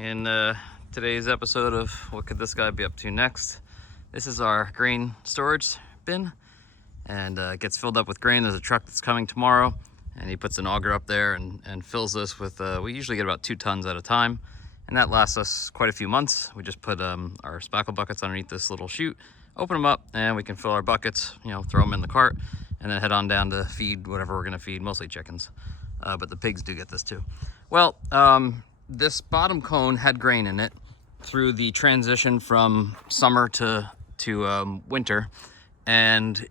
in today's episode of What Could This Guy Be Up To Next. This is our grain storage bin, and it gets filled up with grain. There's a truck that's coming tomorrow, and he puts an auger up there and fills this with, we usually get about 2 tons at a time, and that lasts us quite a few months. We just put our spackle buckets underneath this little chute, open them up, and we can fill our buckets, throw them in the cart, and then head on down to feed whatever we're gonna feed, mostly chickens. But the pigs do get this too. Well, this bottom cone had grain in it through the transition from summer to winter, and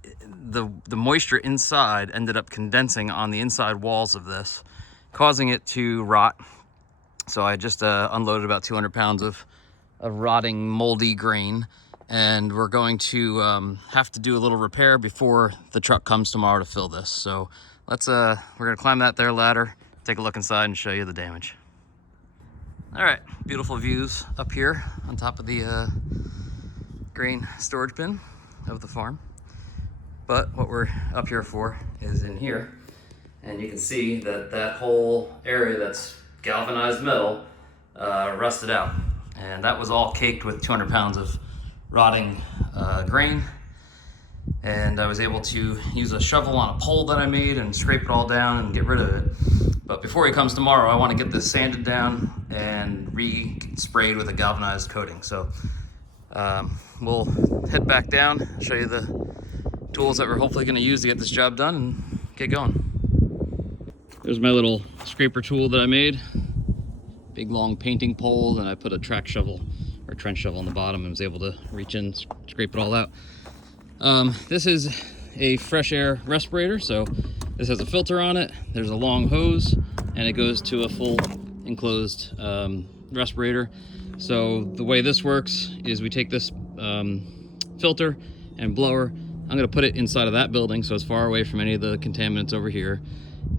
the moisture inside ended up condensing on the inside walls of this, causing it to rot. So I just unloaded about 200 pounds of rotting, moldy grain, and we're going to have to do a little repair before the truck comes tomorrow to fill this. So we're gonna climb that there ladder, take a look inside, and show you the damage. All right, beautiful views up here on top of the grain storage bin of the farm. But what we're up here for is in here, and you can see that whole area that's galvanized metal rusted out, and that was all caked with 200 pounds of rotting grain. And I was able to use a shovel on a pole that I made and scrape it all down and get rid of it. But before he comes tomorrow, I want to get this sanded down and re-sprayed with a galvanized coating. So we'll head back down, show you the tools that we're hopefully going to use to get this job done and get going. There's my little scraper tool that I made. Big long painting pole, and I put a track shovel or trench shovel on the bottom and was able to reach in, scrape it all out. This is a fresh air respirator, so this has a filter on it. There's a long hose, and it goes to a full enclosed respirator. So the way this works is we take this filter and blower. I'm going to put it inside of that building, so it's far away from any of the contaminants over here,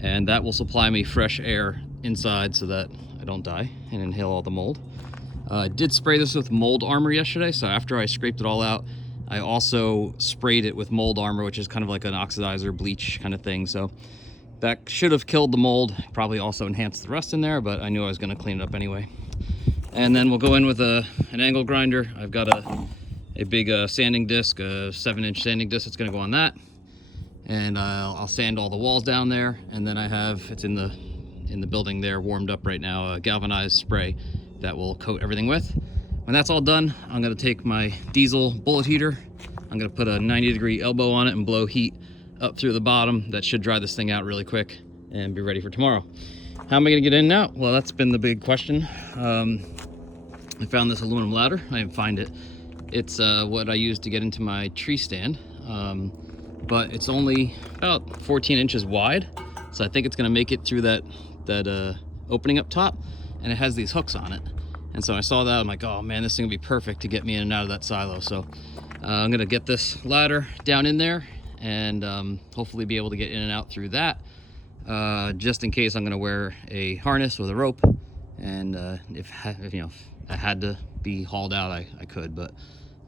and that will supply me fresh air inside so that I don't die and inhale all the mold. I did spray this with mold armor yesterday, so after I scraped it all out, I also sprayed it with mold armor, which is kind of like an oxidizer bleach kind of thing. So that should have killed the mold, probably also enhanced the rust in there, but I knew I was going to clean it up anyway. And then we'll go in with an angle grinder. I've got a big sanding disc, a 7-inch sanding disc that's going to go on that. And I'll sand all the walls down there. And then I have, it's in the building there, warmed up right now, a galvanized spray that will coat everything with. When that's all done, I'm gonna take my diesel bullet heater. I'm gonna put a 90-degree elbow on it and blow heat up through the bottom. That should dry this thing out really quick and be ready for tomorrow. How am I gonna get in now? Well, that's been the big question. I found this aluminum ladder. I didn't find it. It's what I use to get into my tree stand, but it's only about 14 inches wide. So I think it's gonna make it through that opening up top, and it has these hooks on it. And so I saw that, I'm like, oh man, this thing would be perfect to get me in and out of that silo. So I'm gonna get this ladder down in there and hopefully be able to get in and out through that. Just in case, I'm gonna wear a harness with a rope, and if I had to be hauled out, I could. But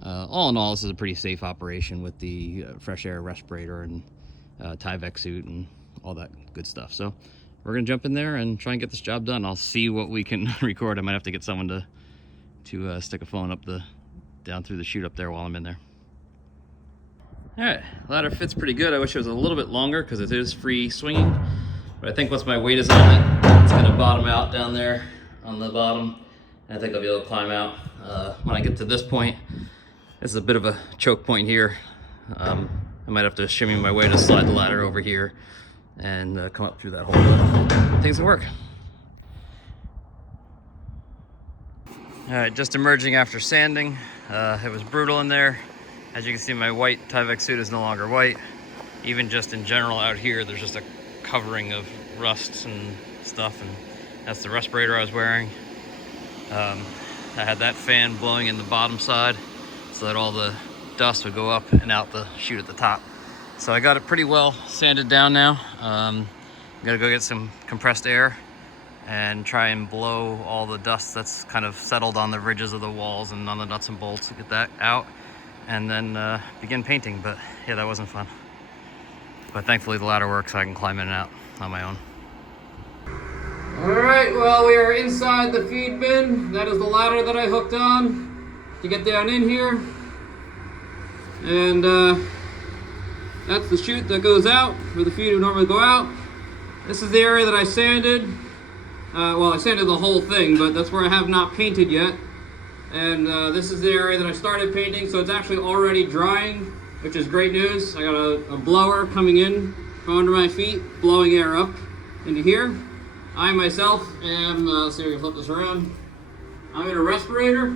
all in all, this is a pretty safe operation with the fresh air respirator and Tyvek suit and all that good stuff. So we're gonna jump in there and try and get this job done. I'll see what we can record. I might have to get someone to stick a phone down through the chute up there while I'm in there. All right, ladder fits pretty good. I wish it was a little bit longer because it is free swinging, but I think once my weight is on it, it's gonna bottom out down there on the bottom, and I think I'll be able to climb out. When I get to this point, this is a bit of a choke point here. I might have to shimmy my way to slide the ladder over here and come up through that hole, but things will work. All right, just emerging after sanding. It was brutal in there. As you can see, my white Tyvek suit is no longer white. Even just in general out here, there's just a covering of rust and stuff, and that's the respirator I was wearing. I had that fan blowing in the bottom side so that all the dust would go up and out the chute at the top. So I got it pretty well sanded down now. I'm gonna go get some compressed air and try and blow all the dust that's kind of settled on the ridges of the walls and on the nuts and bolts to get that out, and then begin painting. But yeah, that wasn't fun. But thankfully the ladder works, so I can climb in and out on my own. Alright, well, we are inside the feed bin. That is the ladder that I hooked on to get down in here. And that's the chute that goes out, where the feed would normally go out. This is the area that I sanded. Well, I sanded the whole thing, but that's where I have not painted yet. And this is the area that I started painting, so it's actually already drying, which is great news. I got a blower coming in from under my feet, blowing air up into here. I myself am, let's see if we can flip this around. I'm in a respirator,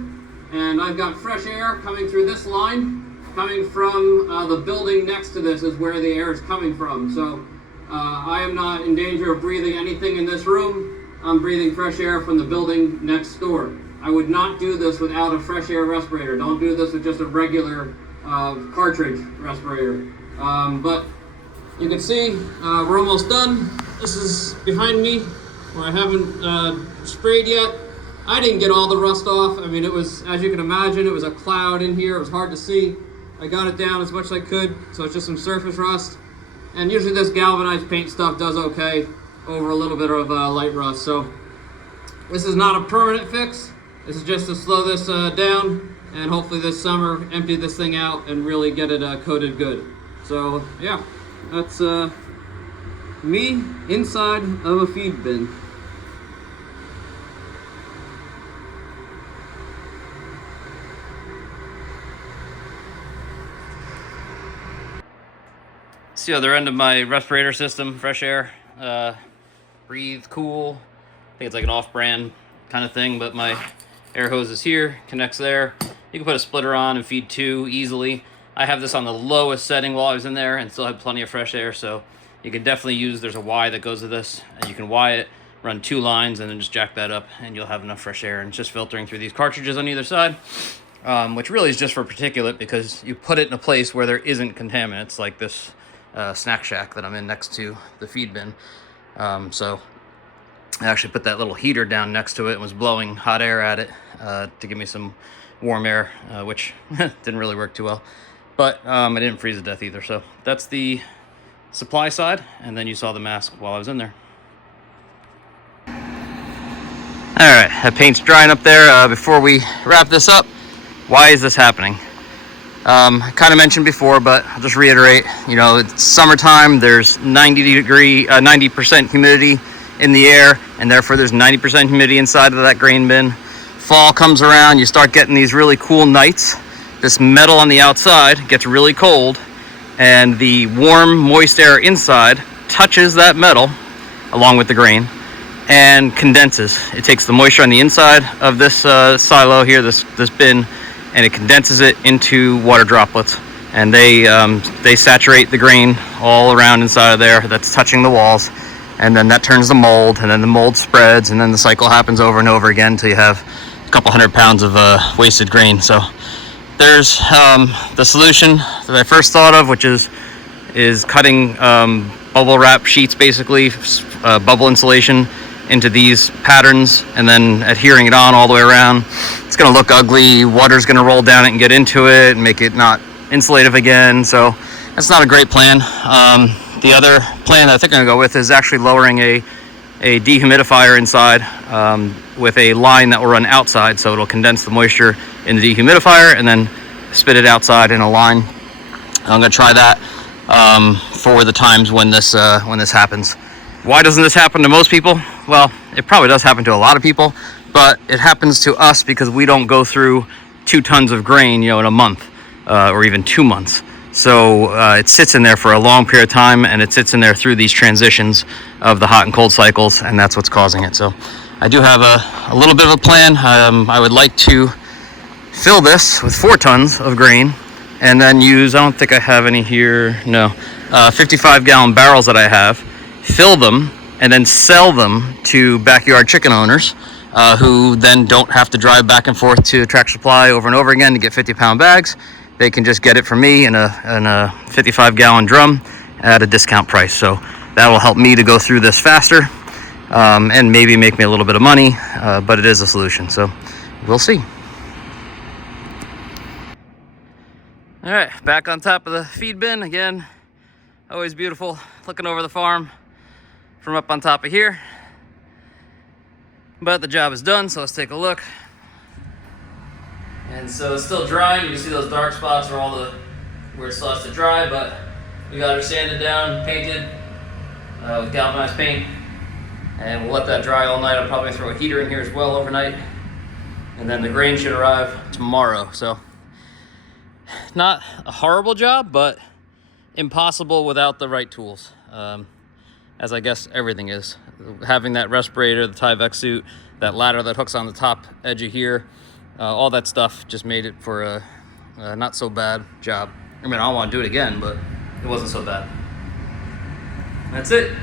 and I've got fresh air coming through this line, coming from the building next to this is where the air is coming from. So I am not in danger of breathing anything in this room. I'm breathing fresh air from the building next door. I would not do this without a fresh air respirator. Don't do this with just a regular cartridge respirator. But you can see we're almost done. This is behind me where I haven't sprayed yet. I didn't get all the rust off. I mean, it was, as you can imagine, it was a cloud in here. It was hard to see. I got it down as much as I could, so it's just some surface rust. And usually this galvanized paint stuff does okay over a little bit of light rust. So this is not a permanent fix. This is just to slow this down, and hopefully this summer empty this thing out and really get it coated good. So yeah, that's me inside of a feed bin. It's the other end of my respirator system, fresh air, breathe, cool. I think it's like an off-brand kind of thing, but my air hose is here, connects there. You can put a splitter on and feed 2 easily. I have this on the lowest setting while I was in there and still had plenty of fresh air, so you can definitely use, there's a Y that goes with this, and you can Y it, run 2 lines, and then just jack that up, and you'll have enough fresh air. And it's just filtering through these cartridges on either side, which really is just for particulate, because you put it in a place where there isn't contaminants, like this snack shack that I'm in next to the feed bin. So I actually put that little heater down next to it and was blowing hot air at it to give me some warm air, which didn't really work too well. But I didn't freeze to death either. So that's the supply side, and then you saw the mask while I was in there. All right, that paint's drying up there. Before we wrap this up, why is this happening? I kind of mentioned before, but I'll just reiterate, you know, it's summertime, there's 90% humidity in the air, and therefore there's 90% humidity inside of that grain bin. Fall comes around, you start getting these really cool nights. This metal on the outside gets really cold, and the warm, moist air inside touches that metal along with the grain and condenses. It takes the moisture on the inside of this silo here, this bin, and it condenses it into water droplets, and they saturate the grain all around inside of there that's touching the walls, and then that turns the mold, and then the mold spreads, and then the cycle happens over and over again until you have a couple 100 pounds of wasted grain. So there's the solution that I first thought of, which is cutting bubble wrap sheets, basically bubble insulation, into these patterns and then adhering it on all the way around. It's going to look ugly. Water's going to roll down it and get into it and make it not insulative again. So that's not a great plan. The other plan that I think I'm going to go with is actually lowering a dehumidifier inside with a line that will run outside, so it'll condense the moisture in the dehumidifier and then spit it outside in a line. I'm going to try that for the times when this happens. Why doesn't this happen to most people? Well, it probably does happen to a lot of people, but it happens to us because we don't go through 2 tons of grain, in a month or even 2 months. So it sits in there for a long period of time, and it sits in there through these transitions of the hot and cold cycles, and that's what's causing it. So I do have a little bit of a plan. I would like to fill this with 4 tons of grain and then use, I don't think I have any here, no, 55-gallon barrels that I have, fill them, and then sell them to backyard chicken owners who then don't have to drive back and forth to Tractor Supply over and over again to get 50-pound bags. They can just get it from me in a 55-gallon drum at a discount price. So that will help me to go through this faster and maybe make me a little bit of money, but it is a solution. So we'll see. All right, back on top of the feed bin again. Always beautiful looking over the farm from up on top of here. But the job is done, so let's take a look. And so it's still drying. You can see those dark spots are all where it still has to dry, but we got her sanded down, painted with galvanized paint. And we'll let that dry all night. I'll probably throw a heater in here as well overnight. And then the grain should arrive tomorrow. So not a horrible job, but impossible without the right tools. As I guess everything is. Having that respirator, the Tyvek suit, that ladder that hooks on the top edge of here, all that stuff just made it for a not so bad job. I mean, I don't want to do it again, but it wasn't so bad. That's it.